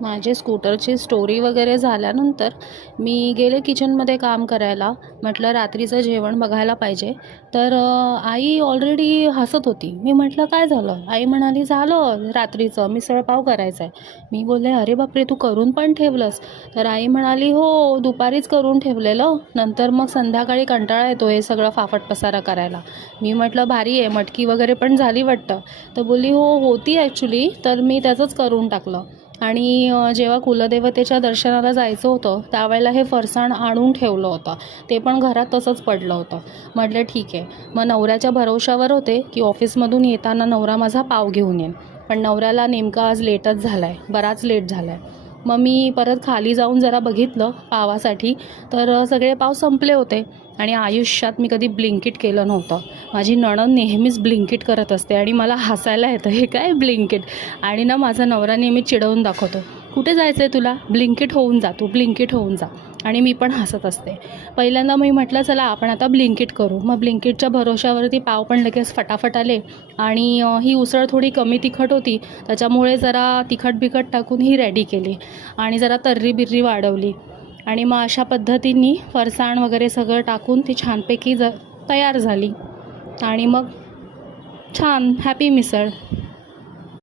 माझे स्कूटरची स्टोरी वगैरे झाल्यानंतर मी गेले किचनमध्ये काम करायला. म्हटलं रात्रीचं जेवण बघायला पाहिजे. तर आई ऑलरेडी हसत होती. मी म्हटलं काय झालं? आई म्हणाली झालं रात्रीचं. मिसळपाव करायचं आहे मी बोलले अरे बापरे तू करून पण ठेवलंस. तर आई म्हणाली हो दुपारीच करून ठेवलेलं. नंतर मग संध्याकाळी कंटाळा येतो हे सगळं फाफट पसारा करायला. मी म्हटलं भारी आहे. मटकी वगैरे पण झाली वाटतं. तर बोलली हो होती ॲक्च्युली तर मी त्याचंच करून टाकलं. आणि जेव्हा कुलदेवतेच्या दर्शनाला जायचं होतं त्यावेळेला हे फरसाण आणून ठेवलं होतं. ते पण घरात तसंच पडलं होतं. म्हटलं ठीक आहे. मग नवऱ्याच्या भरोशावर होते की ऑफिसमधून येताना नवरा माझा पाव घेऊन येईन. पण नवऱ्याला नेमका आज लेटच झाला आहे बराच लेट झाला आहे मग मी परत खाली जाऊन जरा बघितलं पावासाठी. तर सगळे पाव संपले होते आणि आयुष्यात मी कधी ब्लिंकिट केलं नव्हतं. माझी नणन नेहमीच ब्लिंकिट करत असते आणि मला हसायला येतं हे काय ब्लिंकिट? आणि ना माझा नवरा नेहमी चिडवून दाखवतो कुठे जायचं आहे तुला? ब्लिंकिट होऊन जा तू ब्लिंकिट होऊन जा. आणि मी पण हसत असते. पहिल्यांदा मी म्हटलं चला आपण आता ब्लिंकिट करू. मग ब्लिंकिटच्या भरोशावरती पाव पण लगेच फटाफट आले आणि ही उसळ थोडी कमी तिखट होती. त्याच्यामुळे जरा तिखट बिखट टाकून ही रेडी केली आणि जरा तर्री बिर्री वाढवली. आणि मग अशा पद्धतीने फरसाण वगैरे सगळं टाकून ती छानपैकी ज तयार झाली. आणि मग छान हॅपी मिसळ.